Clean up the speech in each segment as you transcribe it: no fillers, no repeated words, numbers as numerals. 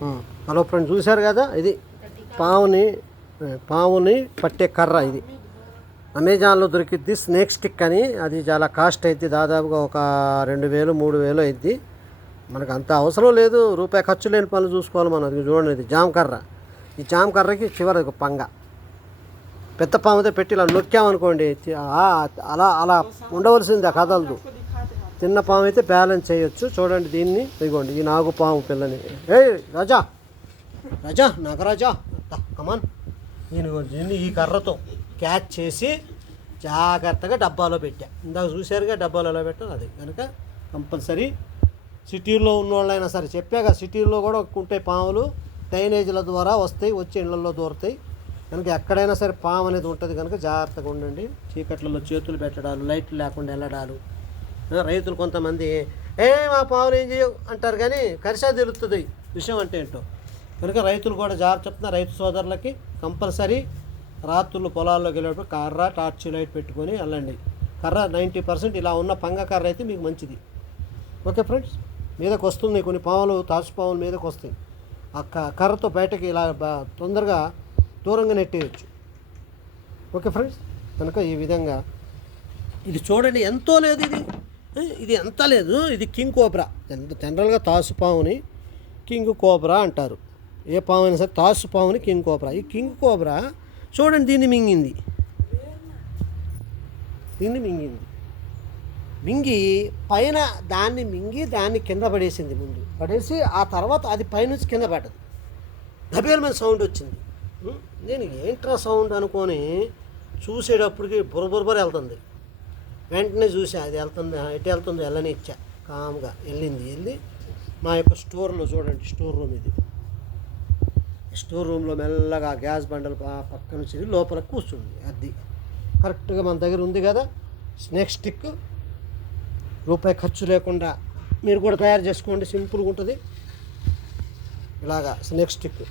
Hello friends, చూశారు కదా, ఇది పాముని పట్టే కర్ర. ఇది అమెజాన్లో దొరికిద్ది, స్నేక్ స్టిక్ అని. అది చాలా కాస్ట్ అయింది, దాదాపుగా ఒక 2000 3000 అయింది. మనకు అంత అవసరం లేదు, రూపాయి ఖర్చు లేని పనులు చూసుకోవాలి మనం. అది చూడండి, ఇది జామ కర్ర. ఈ జామ కర్రకి చివరి ఒక పంగ. పెద్ద పాముతో పెట్టి ఇలా నొక్కామనుకోండి, అలా అలా ఉండవలసింది, కదలదు. చిన్న పాము అయితే బ్యాలెన్స్ చేయొచ్చు. చూడండి దీన్ని, ఇదిగోండి ఈ నాగు పాము పిల్లని. రాజా రాజా నాగరాజా కమాన్. దీన్ని ఈ కర్రతో క్యాచ్ చేసి జాగ్రత్తగా డబ్బాలో పెట్టా. ఇందాక చూశారుగా డబ్బాలో ఎలా పెట్టాను. అది కనుక కంపల్సరీ సిటీల్లో ఉన్న వాళ్ళైనా సరే, చెప్పాక సిటీల్లో కూడా ఉంటాయి పాములు, డ్రైనేజీల ద్వారా వస్తాయి, వచ్చి ఇళ్లలో దూరతాయి. కనుక ఎక్కడైనా సరే పాము అనేది ఉంటుంది కనుక జాగ్రత్తగా ఉండండి. చీకట్లలో చేతులు పెట్టడాలు, లైట్లు లేకుండా వెళ్ళడాలు. రైతులు కొంతమంది మా పాములు ఏం చేయవు అంటారు, కానీ కరిసా తెలుస్తుంది విషయం అంటే ఏంటో. కనుక రైతులు కూడా జాగ్రత్త చెప్తున్నా. రైతు సోదరులకి కంపల్సరీ రాత్రులు పొలాల్లోకి వెళ్ళేటప్పుడు కర్ర, టార్చ్ లైట్ పెట్టుకొని వెళ్ళండి. కర్ర 90% ఇలా ఉన్న పంగ కర్ర అయితే మీకు మంచిది. ఓకే ఫ్రెండ్స్, మీదకి వస్తుంది, కొన్ని పాములు తాసు పాములు మీదకి వస్తాయి. ఆ కర్రతో బయటకి ఇలా తొందరగా దూరంగా నెట్టేయచ్చు. ఓకే ఫ్రెండ్స్, కనుక ఈ విధంగా ఇది చూడండి, ఎంతో లేదు ఇది ఎంత లేదు. ఇది కింగ్ కోబ్రా. జనరల్గా తాసు పాముని కింగ్ కోబ్రా అంటారు. ఏ పాము అయినా సరే తాసు పాముని కింగ్ కోబ్రా. ఈ కింగ్ కోబ్రా చూడండి, దీన్ని మింగింది మింగి పైన దాన్ని కింద పడేసింది. ముందు పడేసి ఆ తర్వాత అది పైనుంచి కింద పడ్డది. దబేలమైన సౌండ్ వచ్చింది. నేను ఏంట్రా సౌండ్ అనుకొని చూసేటప్పటికి బుర్ర వెళ్తుంది. వెంటనే చూసా, అది వెళ్తుంది, ఎటు వెళ్తుందో వెళ్ళని ఇచ్చా. కామ్గా వెళ్ళి మా యొక్క స్టోర్లో చూడండి, స్టోర్ రూమ్ ఇది. స్టోర్ రూమ్లో మెల్లగా గ్యాస్ బండలు పక్కన నుంచి లోపల కూర్చుంది. అది కరెక్ట్గా మన దగ్గర ఉంది కదా స్నేక్ స్టిక్. రూపాయి ఖర్చు లేకుండా మీరు కూడా తయారు చేసుకోండి, సింపుల్గా ఉంటుంది. ఇలాగా స్నేక్ స్టిక్.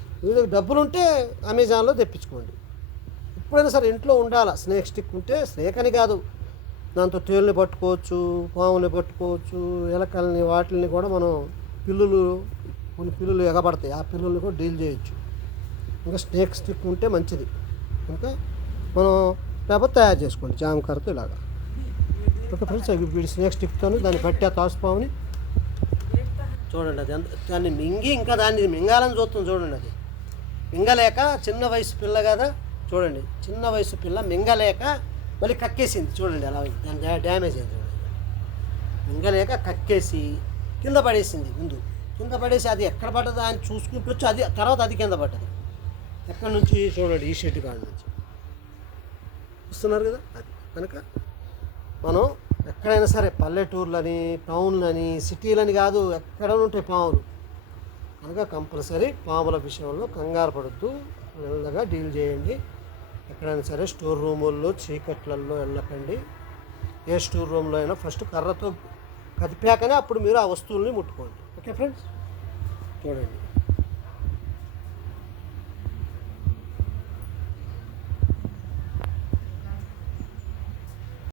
డబ్బులు ఉంటే అమెజాన్లో తెప్పించుకోండి. ఎప్పుడైనా సరే ఇంట్లో ఉండాలి స్నేక్ స్టిక్ ఉంటే. స్నేక్ అని కాదు, దాంతో తేలుని పట్టుకోవచ్చు, పాముని పట్టుకోవచ్చు, ఎలకల్ని, వాటిని కూడా మనం కొన్ని పిల్లులు ఎగబడతాయి, ఆ పిల్లుల్ని కూడా డీల్ చేయొచ్చు. ఇంకా స్నేక్ స్టిక్ ఉంటే మంచిది. ఇంకా మనం పేపర్ తయారు చేసుకోండి జామ కర్రతో ఇలాగా. ఓకే ఫ్రెండ్స్, వీడి స్నేక్ స్టిక్తో దాన్ని పట్టే తాసుపాముని చూడండి. అది దాన్ని మింగి ఇంకా దాన్ని మింగాలని చూస్తుంది చూడండి. అది మింగలేక, చిన్న వయసు పిల్ల కదా చూడండి, చిన్న వయసు పిల్ల మింగలేక మళ్ళీ కక్కేసింది. చూడండి ఎలా దాని డ్యామేజ్ అయింది చూడండి. మింగలేక కక్కేసి కింద పడేసింది. ముందు కింద పడేసి అది ఎక్కడ పడ్డదా అని చూసుకుంటూ వచ్చి అది తర్వాత అది కింద పడ్డది. ఎక్కడి నుంచి చూడండి, ఈ షెడ్ కాడ నుంచి చూస్తున్నారు కదా. అది కనుక మనం ఎక్కడైనా సరే పల్లెటూర్లని, టౌన్లని, సిటీలని కాదు, ఎక్కడ ఉంటాయి పాములు. కనుక కంపల్సరీ పాముల విషయంలో కంగారు పడుతూ మెల్లగా డీల్ చేయండి. ఎక్కడైనా సరే స్టోర్ రూముల్లో చీకట్లలో వెళ్ళకండి. ఏ స్టోర్ రూమ్లో అయినా ఫస్ట్ కర్రతో కదిపాకనే అప్పుడు మీరు ఆ వస్తువుల్ని ముట్టుకోండి. ఓకే ఫ్రెండ్స్, చూడండి.